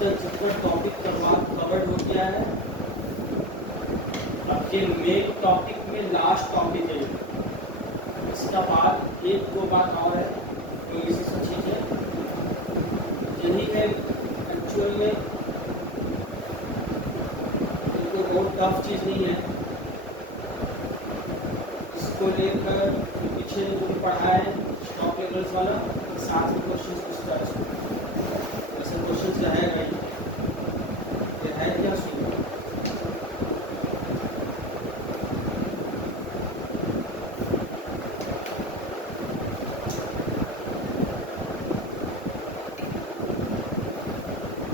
तक जितना topic covered हो गया है, आपके मेन टॉपिक में लास्ट टॉपिक है। इसका बाद एक दो बात और है तो इसी सब चीज़ें यही है एक्चुअल में, तो बहुत टफ चीज़ नहीं है। इसको लेकर पीछे जो पढ़ा है स्टॉक लेवल्स वाला, साथ में क्वेश्चन पूछता है। वैसे क्वेश्चन रहेगा ये है क्या सुनिए।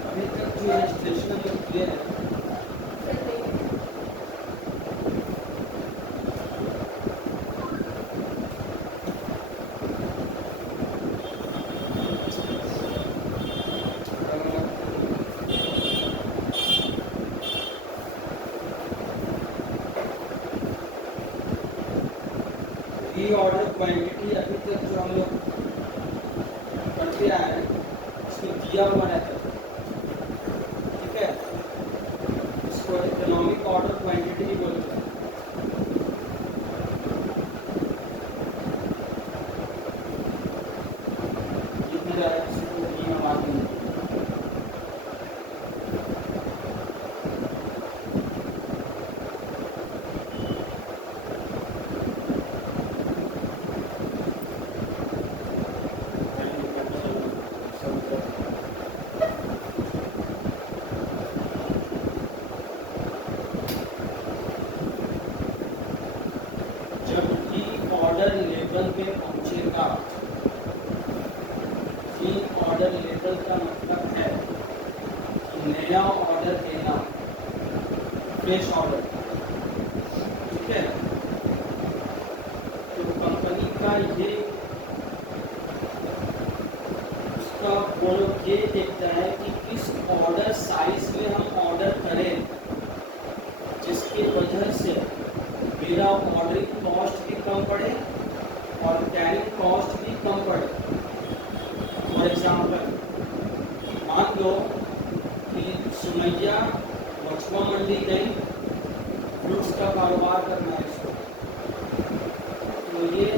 अभी तक जो रजिस्ट्रेशन जो किया है ऑर्डर क्वांटिटी अभी तक जो हम लोग करते आए हैं उसमें दिया हुआ रहता है, ठीक है। इसको इकोनॉमिक ऑर्डर क्वांटिटी बोलते हैं। ऑर्डर लेवल पे पहुंचेगा, ऑर्डर लेवल का मतलब है नया ऑर्डर देना, फ्रेश ऑर्डर, ठीक है। तो कंपनी का ये उसका वो लोग ये देखता है कि किस ऑर्डर साइज में हम ऑर्डर करें जिसकी वजह से मेरा ऑर्डरिंग कॉस्ट भी कम पड़े और कैरिंग कॉस्ट भी कम पड़े। फॉर एग्जाम्पल मान लो कि सुमैया मछुआ मंडी गई, फ्रूट्स का कारोबार करना है इसको, तो ये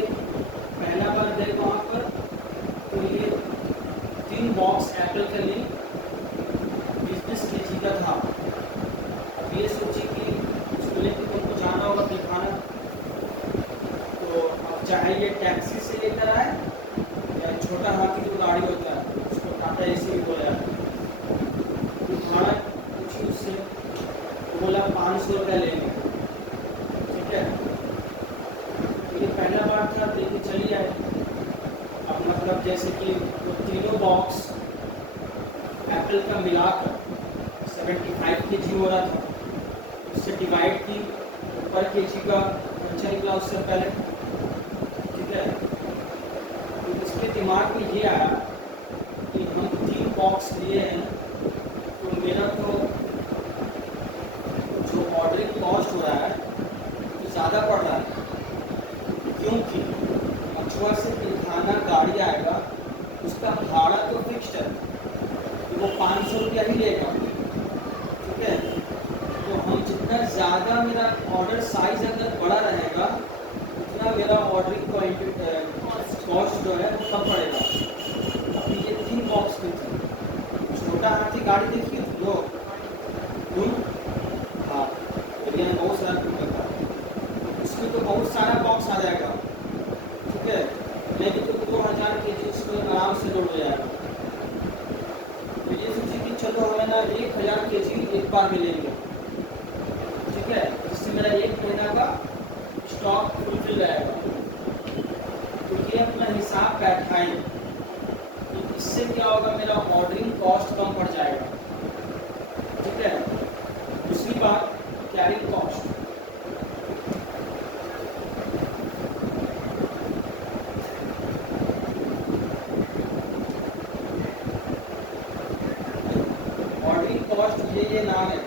पहला बार गए वहाँ पर, तो ये 3 बॉक्स एप्पल का ली 20-20 kg का था। अब ये सोची कि उसको लेकर तुमको जाना होगा दिखाना, तो अब चाहे ये टैक्सी से लेकर आए या छोटा हाथी जो गाड़ी होता है उसको टाटा एसी भी बोला जाता है, तो भाड़ा पूछी उससे, तो बोला 500 रुपया लेंगे, ठीक है। तो ये पहला बार था, लेके चली आए। अब मतलब जैसे कि वो तीनों बॉक्स एप्पल का मिलाकर 75 kg हो रहा था, उससे डिवाइड की पर केजी का खर्चा निकला उससे पहले, ठीक है। तो उसके दिमाग में ये आया कि हम 3 बॉक्स लिए हैं तो मेरा तो जो ऑर्डरिंग कॉस्ट हो रहा है तो ज़्यादा पड़ रहा है, क्योंकि मछुआ से पिलखाना गाड़ी आएगा उसका भाड़ा तो फिक्स्ड है, तो वो 500 रुपया ही लेगा, ठीक है। तो हम जितना ज़्यादा मेरा ऑर्डर साइज अगर बड़ा रहेगा उतना मेरा ऑर्डरिंग कॉस्ट जो है वो कम पड़ेगा। अभी ये 3 बॉक्स में थी, छोटा हाथी गाड़ी देखिए लोग हाँ, एरिया में बहुत सारा टूट था, इसमें तो बहुत सारा बॉक्स आ जाएगा, ठीक है। लेकिन तो 2000 kg इसमें आराम से लोड हो जाएगा। तो ये सोचिए कि चलो हमें ना 1000 kg एक बार मिलेंगे, ठीक है, जिससे मेरा 1 महीना का स्टॉक फुलफिल रहेगा। तो ये अपना हिसाब बैठाएं, तो इससे क्या होगा, मेरा ऑर्डरिंग कॉस्ट कम पड़ जाएगा, ठीक है। दूसरी बात कैरिंग कॉस्ट, ऑर्डरिंग कॉस्ट ये नाम है,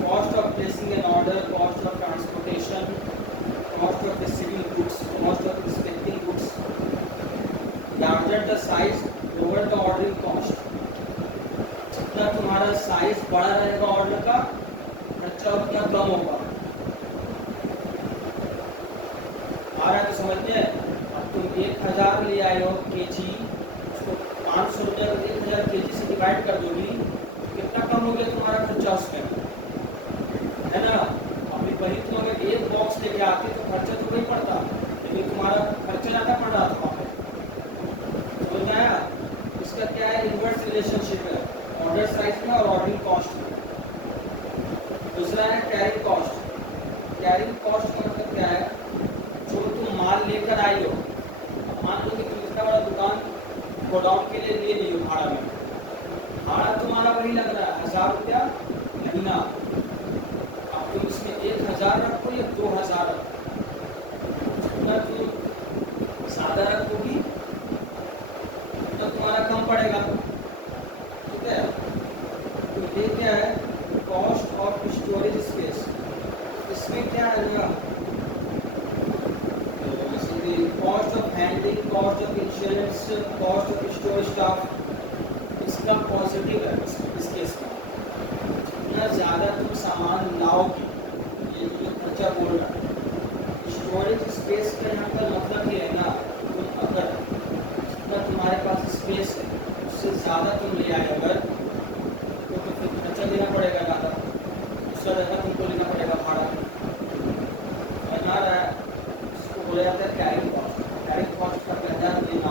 cost of placing an order, cost of transportation, cost of receiving goods, cost of inspecting goods. Larger the size, lower the ordering cost. जितना तुम्हारा साइज बड़ा रहेगा ऑर्डर का, खर्चा उतना कम होगा। आ रहा है तो समझ में? अब तुम 1000 ले आए हो केजी, उसको 500 रुपये 1000 केजी से डिवाइड कर दोगी, कितना कम हो गया तुम्हारा खर्चा उसमें, है ना? अभी वही तुम अगर एक बॉक्स लेके आते तो खर्चा तो नहीं पड़ता, लेकिन तुम्हारा खर्चा ज़्यादा पड़ रहा था वहाँ पे। समझ में आया? इसका क्या है, इन्वर्स रिलेशनशिप है ऑर्डर साइज में और ऑर्डरिंग कॉस्ट में। दूसरा है कैरिंग कॉस्ट। कैरिंग कॉस्ट का मतलब क्या है, जो तुम माल लेकर आई हो, मान लो कि तुम इतना बड़ा दुकान गोडाउन के लिए ले ली हो भाड़ा में, भाड़ा तुम्हारा वही लग रहा है 1000 रुपया महीना। अब तुम इसमें 1000 रखो या 2000 रखो, जितना तुम ज़्यादा रखोगी तो तुम्हारा कम पड़ेगा, ठीक है? तो ये क्या है, कॉस्ट ऑफ स्टोरेज स्पेस। इसमें क्या है ना, cost of handling, cost of insurance, cost of store staff, इसका पॉजिटिव है इस केस में। जितना ज़्यादा तुम सामान लाओगी, ये जो खर्चा बोल रहा है, स्टोरेज स्पेस का यहाँ पर मतलब ये है ना, तुम अगर जितना तुम्हारे पास स्पेस है उससे ज़्यादा तुम ले आए अगर, तो फिर खर्चा देना पड़ेगा ज़्यादा, उसका ज़्यादा तुमको लेना पड़ेगा भाड़ा। बना रहा है, इसको बोला जाता है कैरिंग कॉस्ट। कैरिंग कॉस्ट का पहला लेना,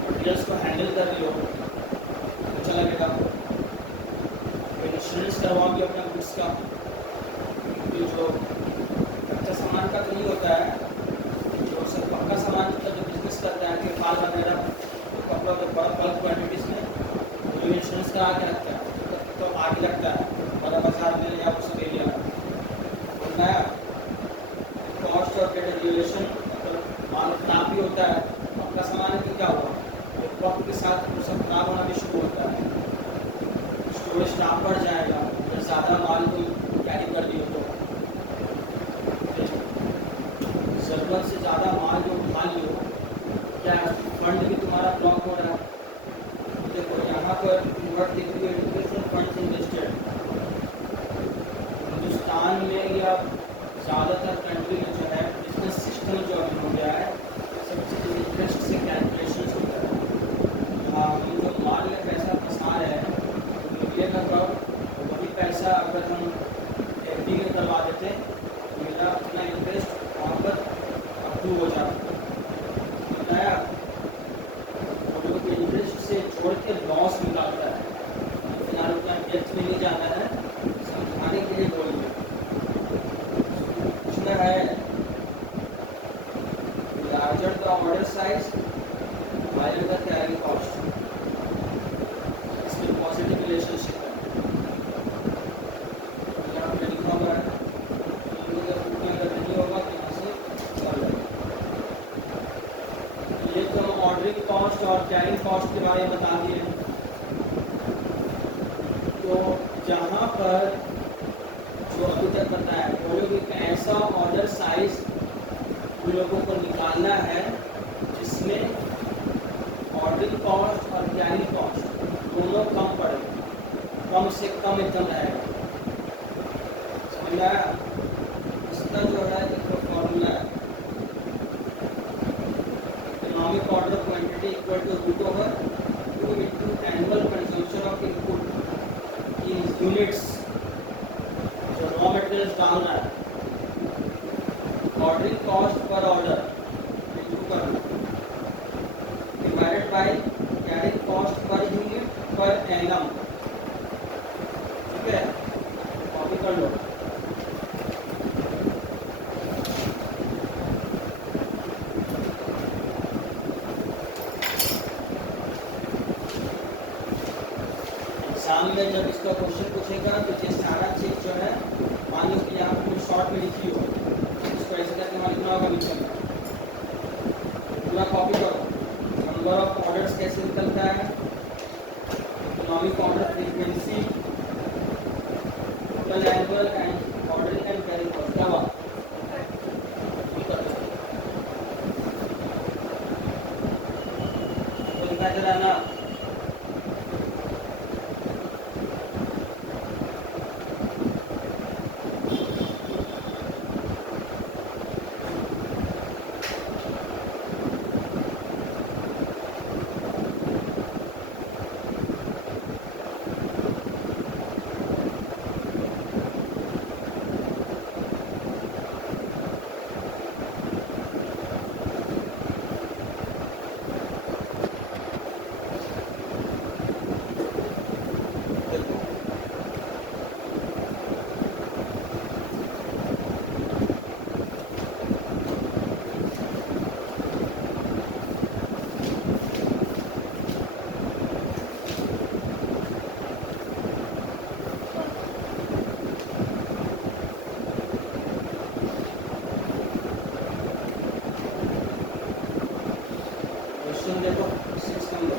मटीरियल्स को हैंडल कर रही हो अच्छा लगेगा। इंश्योरेंस करवाओगे अपना गुड्स का, क्योंकि जो कच्चा सामान का तो नहीं होता है, जो सब पक्का सामान का जो बिजनेस करता है तिरपाल वगैरह, तो कपड़ा जो बड़ा बल्क क्वान्टिटीज़ में जो इंश्योरेंस करा के रखता है तो आगे लगता है बड़ा बाजार में या उस एरिया में। बोलना है कॉस्ट ऑफ डेटोरिएशन, मतलब माल खराब भी होता है, आपका सामान है तो क्या हुआ, एक वक्त के साथ वो सब खराब होना भी शुरू होता है, स्टोरेज स्टाफ बढ़ जाएगा अगर ज़्यादा माल तुम कैरी कर दिए तो। ज़रूरत से ज़्यादा माल जो उठा लियो, क्या फंड भी तुम्हारा ब्लॉक हो रहा है। देखो यहाँ पर इन्वर्ट दिख रही है, एजुकेशन फंड इन्वेस्टेड। हिंदुस्तान में या ज़्यादातर कंट्री में जो है बिजनेस सिस्टम जो अभी हो गया है, सब चीज़ इंटरेस्ट से कैलकुलेशन होता है। हाँ, हम जो माल में पैसा फंसा रहे हैं मिलेगा कब, वही पैसा अगर हम एफडी में करवा देते तो मेरा अपना इंटरेस्ट वहाँ पर अप्रूव हो जाता। बताया, वो लोग इंटरेस्ट से जोड़ के लॉस निकालता है, फिलहाल उतना डेप्थ में नहीं जाना है, समझाने के लिए बोल रहे है। Larger the order size, higher the carrying cost, इसमें पॉजिटिव रिलेशनशिप है। यहाँ पे लिखा हुआ है, अगर नहीं होगा तो यहाँ से चल जाएगा। ये तो हम ऑर्डरिंग कॉस्ट और कैरिंग कॉस्ट के बारे में बता दिए। तो जहाँ पर जो अभी तक बताया, वो लोग एक ऐसा ऑर्डर साइज उन लोगों को निकालना है जिसमें ऑर्डरिंग कॉस्ट और कैरिंग कॉस्ट दोनों कम पड़े, कम से कम एकदम रहेगा। समझ आया? इसका जो है एक फॉर्मूला है, economic order quantity equal to root over 2 into annual consumption of input in units. Raw materials डालना है, ordering cost per order divided by carrying cost per unit per annum. ठीक है, कॉपी कर लो। एग्जाम में जब इसका question पूछेगा तो ये सारा चीज जो है, मान लो कि यहाँ पर शॉर्ट में लिखी हो, इसको ऐसे करके वहाँ लिखना होगा नीचे में, पूरा कॉपी करो। नंबर ऑफ ऑर्डर्स कैसे निकलता है, economic order frequency, total annual and ordering and carrying cost क्या बात। तो है जरा ना। क्वेश्चन देखो 6 number.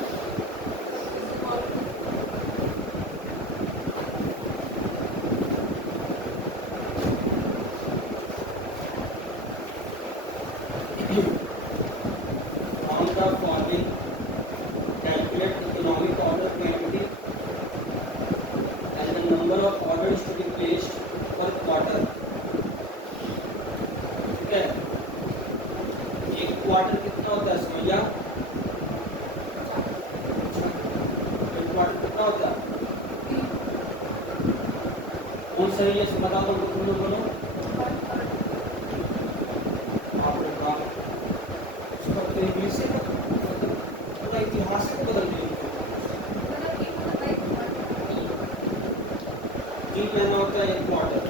On the following, calculate economic order quantity and the number of orders to be placed per quarter। ठीक है, एक क्वार्टर कितना होता है समझिए? एक क्वार्टर कितना होता है? कौन सही है बता दो तुम लोग बोलो। आप लोग का उसका तो इंग्लिश से पूरा इतिहास से बदल दिया। 3 महीना होता है एक क्वार्टर।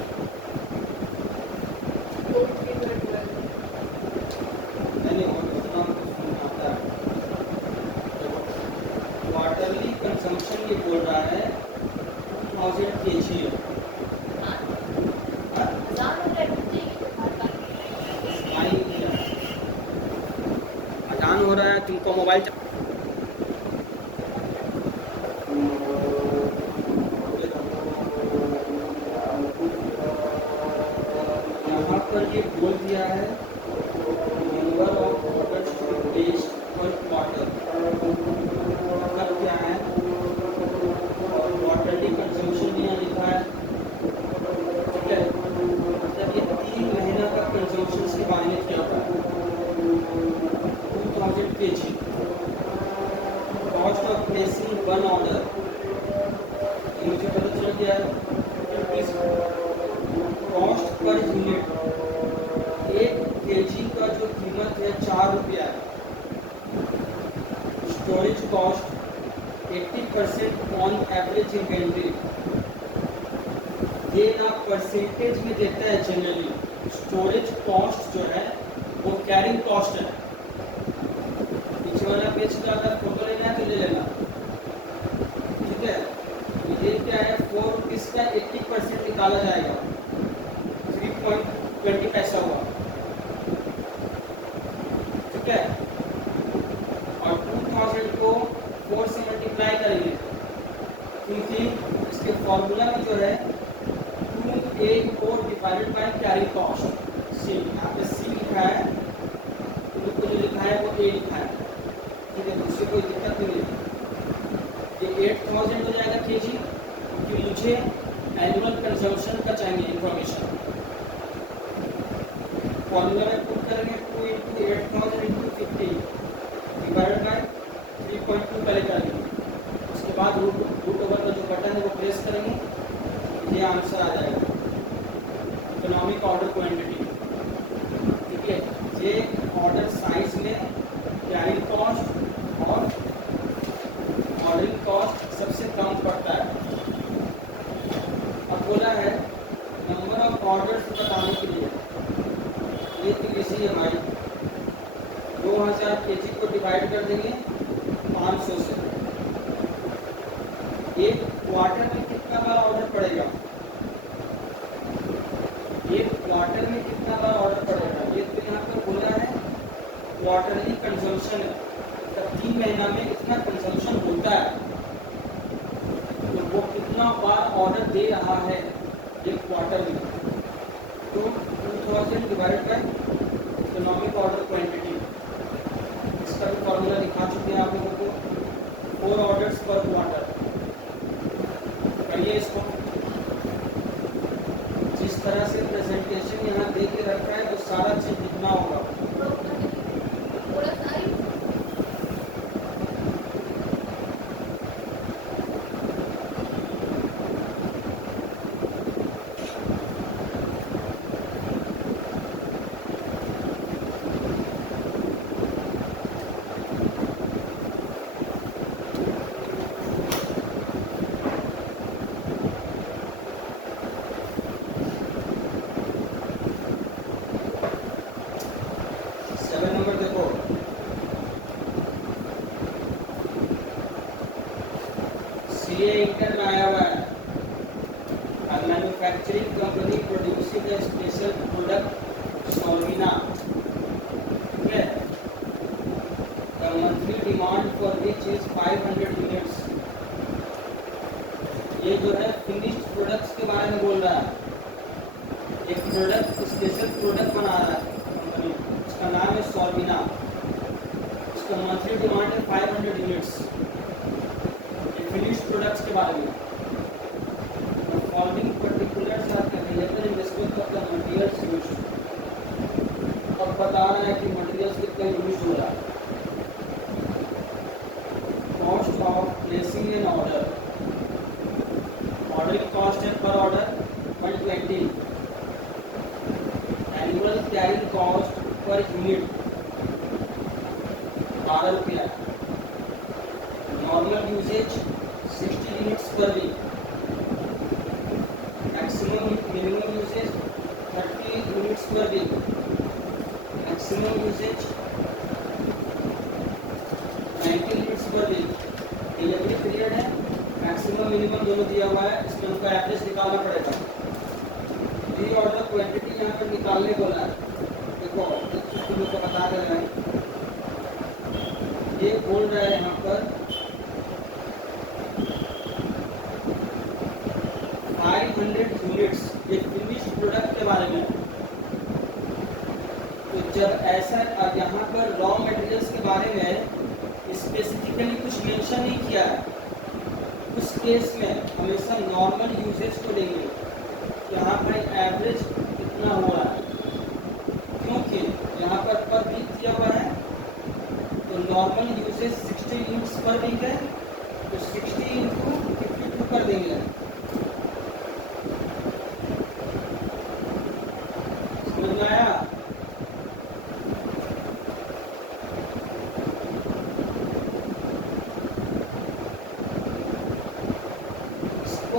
क्वार्टरली कंजम्पशन ये बोल रहा है 2000 kg। अजान हो रहा है, तुमको मोबाइल यहाँ पर ये बोल दिया है नंबर ऑफ ऑर्डर्स प्लेस्ड पर क्वार्टर। मतलब क्या है? क्वार्टरली कंजम्पशन यहाँ लिखा है, ठीक है? मतलब ये 3 महीना का कंजम्पशन के बारे में क्या होता है। 2000 kg cost of placing one order, मुझे पता चल गया है कॉस्ट पर यूनिट। 1 kg का जो कीमत है 4 रुपया है। Storage cost 80% on average inventory. ये ना परसेंटेज में देता है जनरली। स्टोरेज कॉस्ट जो है वो कैरिंग कॉस्ट है। पीछे वाला पेज का अगर फोटो लेना है तो ले लेना, ठीक है? ये क्या है? 4 रुपीज़ का 80% निकाला जाएगा, 3.20 पैसा हुआ, ठीक है? और 2000 को 4 से मल्टीप्लाई करेंगे क्योंकि इसके फॉर्मूला में जो है 2A4 divided by carry cost. C यहाँ पे सी लिखा है, तो जो लिखा है वो ए लिखा है, ठीक है? उससे कोई दिक्कत नहीं है। ये 8000 हो जाएगा kg क्योंकि मुझे एनुअल कंजम्पशन का चाहिए इंफॉर्मेशन। फॉर्मूला में पुट करेंगे 2 × 8000 × 50 डिवाइडेड बाय 3.2 पहले करेंगे। उसके बाद रूट ओवर का जो बटन है वो प्रेस करेंगे, ये आंसर आ जाएगा इकोनॉमिक ऑर्डर क्वांटिटी, ठीक है? ये ऑर्डर साइज में कैरिंग कॉस्ट और ऑर्डरिंग कॉस्ट सबसे कम पड़ता है। अब बोला है नंबर ऑफ ऑर्डर्स बताने के लिए, ये तो इसी है भाई। 2000 kg को डिवाइड कर देंगे 500 से। एक क्वार्टर में कितना बार ऑर्डर पड़ेगा? एक क्वार्टर में कितना बार ऑर्डर पड़ेगा? ये तो यहाँ पर बोला है क्वार्टरली कंजम्पशन है, तब 3 महीना में इतना कंजम्पशन होता है, तो वो कितना बार ऑर्डर दे रहा है एक क्वार्टर में। तो 2000 divide by economic order quantity, इसका भी फॉर्मूला दिखा चुके हैं आप लोगों को। 4 ऑर्डर्स पर क्वार्टर। करिए इसको, जिस तरह से प्रेजेंटेशन यहाँ दे के रखा है तो सारा चीज लिखना होगा। सीए इंटर में आया हुआ है, मैन्युफैक्चरिंग कंपनी प्रोड्यूसिंग ए स्पेशल प्रोडक्ट सोल्विना, ठीक है। The monthly demand for which is 500 units. ये जो है फिनिश्ड प्रोडक्ट्स के बारे में बोल रहा है। एक प्रोडक्ट, स्पेशल प्रोडक्ट बना रहा है कंपनी, उसका नाम है सोल्विना। उसका मंथली डिमांड है 500 यूनिट्स। फिनिश्ड प्रोडक्ट्स के बारे में following particulars are available in respect of the materials used. अब बता रहा है कि मटेरियल्स कितने यूज हो रहा है। Cost of placing an order, order की कॉस्ट है per order 120। Annual carrying cost per unit 12 रुपया। Normal usage 60 units per week. Maximum minimum usage 30 units per week. Maximum usage 90 units per week. Delivery period है, maximum minimum दोनों दिया हुआ है, इसमें उनका एवरेज निकालना पड़ेगा। री ऑर्डर क्वांटिटी यहाँ पर निकालने बोला है। देखो तुम लोग को बता रहे हैं, ये बोल रहा है यहाँ पर 500 यूनिट्स, ये फिनिश्ड प्रोडक्ट के बारे में। तो जब ऐसा यहाँ पर रॉ मटेरियल्स के बारे में स्पेसिफिकली कुछ मेंशन नहीं किया है, उस केस में हमेशा नॉर्मल यूजेज को लेंगे। यहाँ पर एवरेज कितना हुआ है, क्योंकि यहाँ पर वीक दिया हुआ है, तो normal usage 60 units per week है, तो 60 इंटू 52 कर देंगे।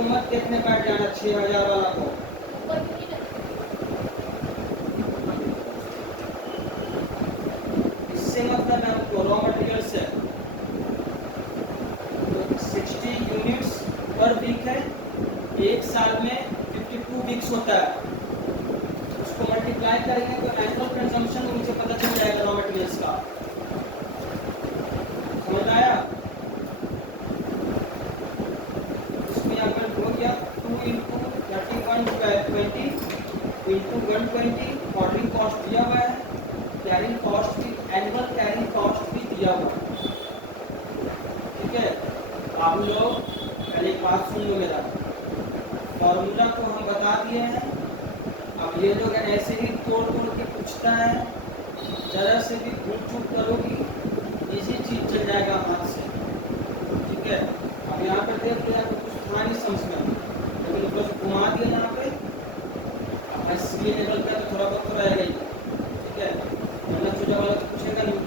मत देखने बैठ जाना 6000 वाला को। इससे मतलब है हमको रॉ मटेरियल से तो 60 यूनिट्स पर वीक है, एक साल में 52 वीक्स होता है। उसको मल्टीप्लाई करेंगे तो एनुअल कंजम्पशन मुझे पता चल जाएगा रॉ मटेरियल्स का। समझ में आया? इंटू 120 ऑर्डरिंग कॉस्ट दिया हुआ है, कैरिंग कॉस्ट भी, एनुअल कैरिंग कॉस्ट भी दिया हुआ है, ठीक है। आप लोग पहले एक बात सुन लो मेरा, फॉर्मूला को हम बता दिए हैं। अब ये लोग ऐसे ही तोड़ तोड़ के पूछता है, जरा से भी भूल चूक करोगी इसी चीज चल जाएगा हाथ से, ठीक है। अब यहाँ पर देख लिया तो कुछ था नहीं समझ में, लेकिन बस घुमा दिया यहाँ पे। सीए लेवल पे तो थोड़ा बहुत तो रहेगा ही, ठीक है। वरना चूजा वाला तो पूछेगा नहीं,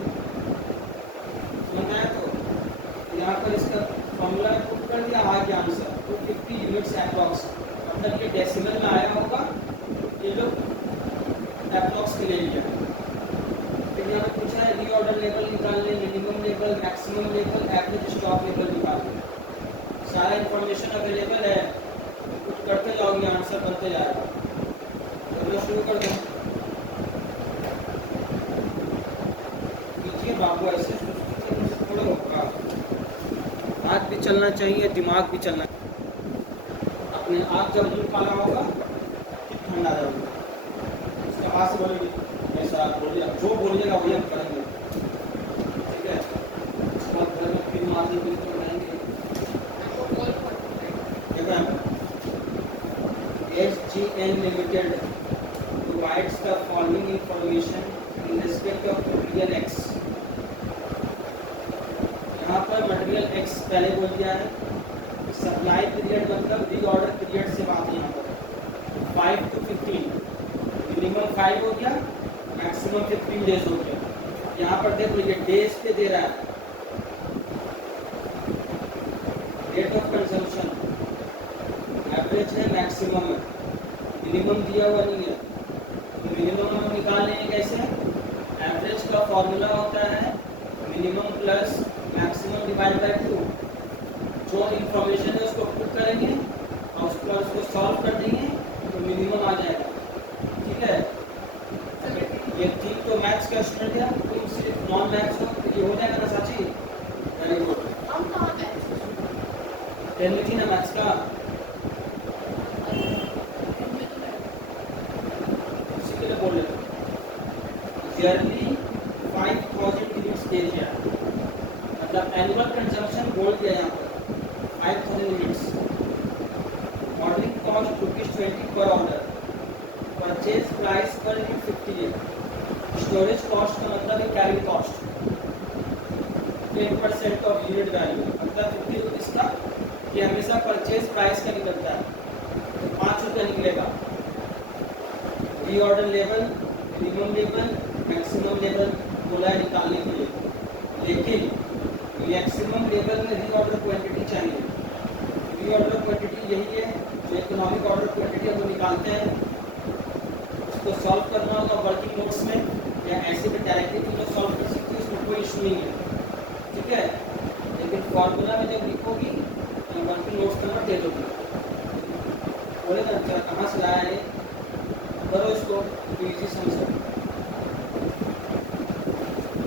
समझ में आया? तो यहाँ पर इसका फॉर्मूला पुट कर दिया, आ गया आंसर 250 यूनिट्स एप्रॉक्स। मतलब ये डेसिमल में आया होगा, ये लोग एप्रॉक्स के ले लिया। फिर यहाँ पे पूछा है री ऑर्डर लेवल निकालने, minimum level, maximum level, average stock level निकालने। सारा इंफॉर्मेशन अवेलेबल है, कुछ करते जाओगे आंसर बनते जाएगा। शुरू कर दें, बाबू ऐसे थोड़ा होगा, हाथ भी चलना चाहिए, दिमाग भी चलना चाहिए। अपने आप जब मुँह काला होगा ठंडा रहेगा, उसके हाथ से बोलेगी ऐसा बोलिए, जो बोलिएगा वही हम करेंगे, ठीक है। उसके बाद घर में फिर मारने SGN Limited provides the following information in respect of material X. यहाँ पर मटेरियल X पहले बोल दिया है, सप्लाई पीरियड मतलब रीऑर्डर पीरियड से बात है यहाँ पर 5 to 15, मिनिमम 5 हो गया, मैक्सिमम 15 डेज हो गया। यहाँ पर देखो ये डेज पे दे रहा है, डेट ऑफ कंजम्पशन एवरेज है, मैक्सिमम है, मिनिमम दिया हुआ नहीं है। मिनिमम हम निकाल लेंगे कैसे? एवरेज का फॉर्मूला होता है minimum plus maximum divide by 2। जो इंफॉर्मेशन है उसको पुट करेंगे और उसको सॉल्व कर देंगे तो मिनिमम आ जाएगा। ठीक है, ये ठीक तो मैथ्स का स्टूडेंट है, तुम सिर्फ नॉन मैथ्स हो तो ये हो जाएगा ना साची? Very good. हम कहाँ गए? 10 में थी ना मैथ्स का, उसी के लिए बोल रहे थे। ईयरली 5000 यूनिट्स एरिया मतलब एनुअल कंजम्पशन बोल दिया यहाँ पर 5000 यूनिट्स। ऑर्डरिंग कॉस्ट ₹20 पर order, purchase price per unit 50 है। स्टोरेज कॉस्ट का मतलब है carry cost 10% of unit value मतलब 50 रुपीज का, ये हमेशा परचेज प्राइस का निकलता है तो 5 रुपया निकलेगा। Reorder level, minimum level, maximum level बोला है निकालने के लिए, लेकिन मैक्सिमम लेवल में रीऑर्डर क्वांटिटी चाहिए। रीऑर्डर क्वांटिटी यही है जो इकोनॉमिक ऑर्डर क्वांटिटी हम निकालते हैं, उसको सॉल्व करना होगा वर्किंग नोट्स में या ऐसे भी डायरेक्टली तुम लोग सॉल्व कर सकते हो, उसमें कोई इशू नहीं है। ठीक है, लेकिन फॉर्मूला में जब लिखोगी तो वर्किंग नोट्स नंबर दे दोगे, बोलेगा अच्छा कहाँ से लाया है, करो इसको इजी समझ सकते।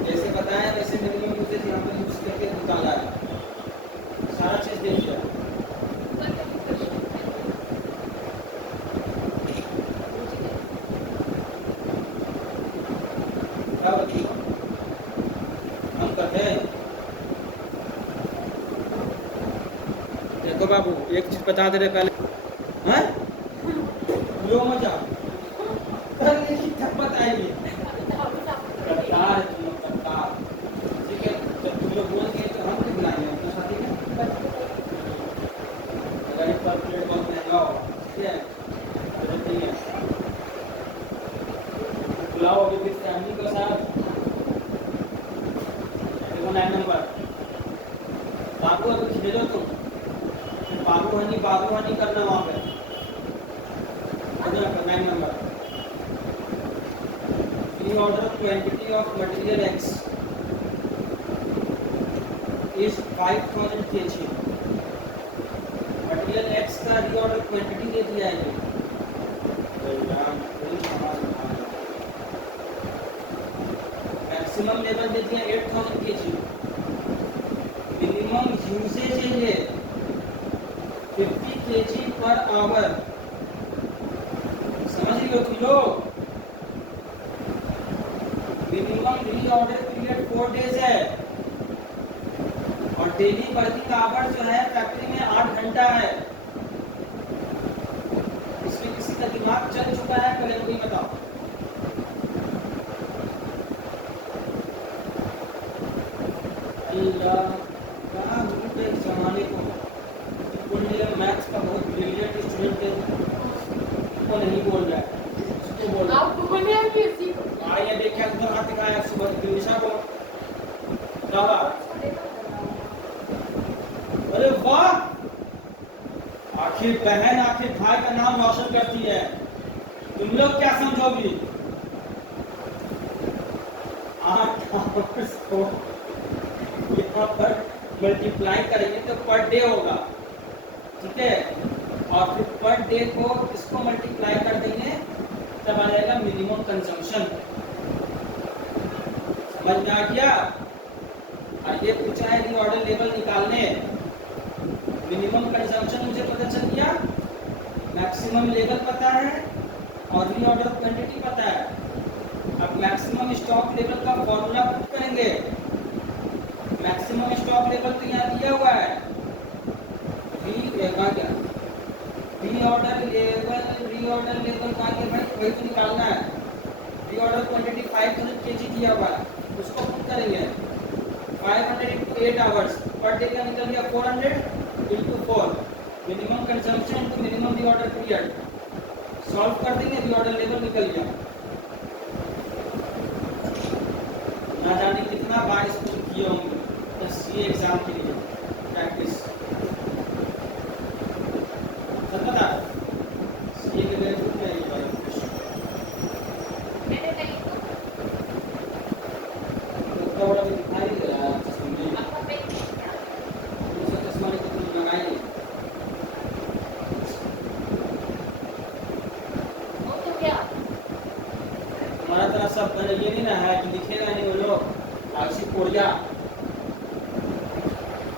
जैसे बताया वैसे मिनिमम यूजेज यहाँ पर यूज करके निकाला है, सारा चीज देख लिया। हम करते हैं, देखो बाबू एक चीज बता दे रहे पहले, हैं लो मजा करने की थप्पत आएगी, करतार तुम लोग करतार। ठीक है, जब तुम लोग बोल दिए तो हम नहीं बुलाएंगे अपने साथी का, अगर एक पर प्लेट बहुत महंगा हो, ठीक है जरूरत नहीं है, बुलाओ अभी फिर फैमिली के साथ। 9 नंबर बाबू अभी खेलो तुम, बाबू हनी करना वहाँ पे। 9 number reorder quantity of material X is 5000 kg। Material X का रीऑर्डर क्वांटिटी दे दिया है, मैक्सिमम लेवल दे दिया 8000 kg, मिनिमम यूजेज है ये 50 kg पर आवर। समझ रही हो तुम लोग? मिनिमम रीऑर्डर पीरियड 4 डेज है और डेली वर्किंग आवर जो है फैक्ट्री में 8 घंटा है। इसमें किसी का दिमाग चल चुका है? पहले मुझे बताओ। अल्लाह कहाँ भूलते इस जमाने को। पुण्य मैथ्स का बहुत ब्रिलियंट स्टूडेंट है, वो नहीं बोल रहा है, उसको बोल रहा है। आप बोले हैं कि इसी को ये देखिए उधर हाथ दिखाया सुबह दिशा को, दादा अरे वाह, आखिर बहन आखिर भाई का नाम रोशन करती है। तुम लोग क्या समझोगी? 8 आवर्स को यहाँ पर मल्टीप्लाई करेंगे तो पर डे होगा, ठीक है, और फिर पर डे को इसको मल्टीप्लाई कर देंगे तब आ जाएगा मिनिमम कंजम्पशन। समझ में आ गया? और ये पूछा है रीऑर्डर लेवल निकालने, मिनिमम कंजम्पशन मुझे पता चल गया, मैक्सिमम लेवल पता है और रीऑर्डर क्वांटिटी पता है। अब मैक्सिमम स्टॉक लेवल का फॉर्मूला पुट करेंगे। मैक्सिमम स्टॉक लेवल तो यहाँ दिया हुआ है, V रीऑर्डर लेवल का के भाई वही तो निकालना है। रीऑर्डर क्वांटिटी 5000 केजी दिया हुआ है, उसको पुट करेंगे 500 into 8 hours पर डे का निकल गया 400 into 4 minimum consumption into minimum reorder period solve कर देंगे, रीऑर्डर लेवल निकल गया। ना जाने कितना बार इसको किए होंगे बस ये एग्जाम के लिए प्रैक्टिस। सब पता ये के लिए पूछ रहे हैं भाई मैंने नहीं तो थोड़ा भी दिखाई दे रहा है चश्मे में, आपका पेन दूसरा चश्मा को तुम लगाएंगे वो तो क्या हमारा तरह सब ये नहीं ना है कि दिखेगा नहीं वो लोग आलसी कोरिया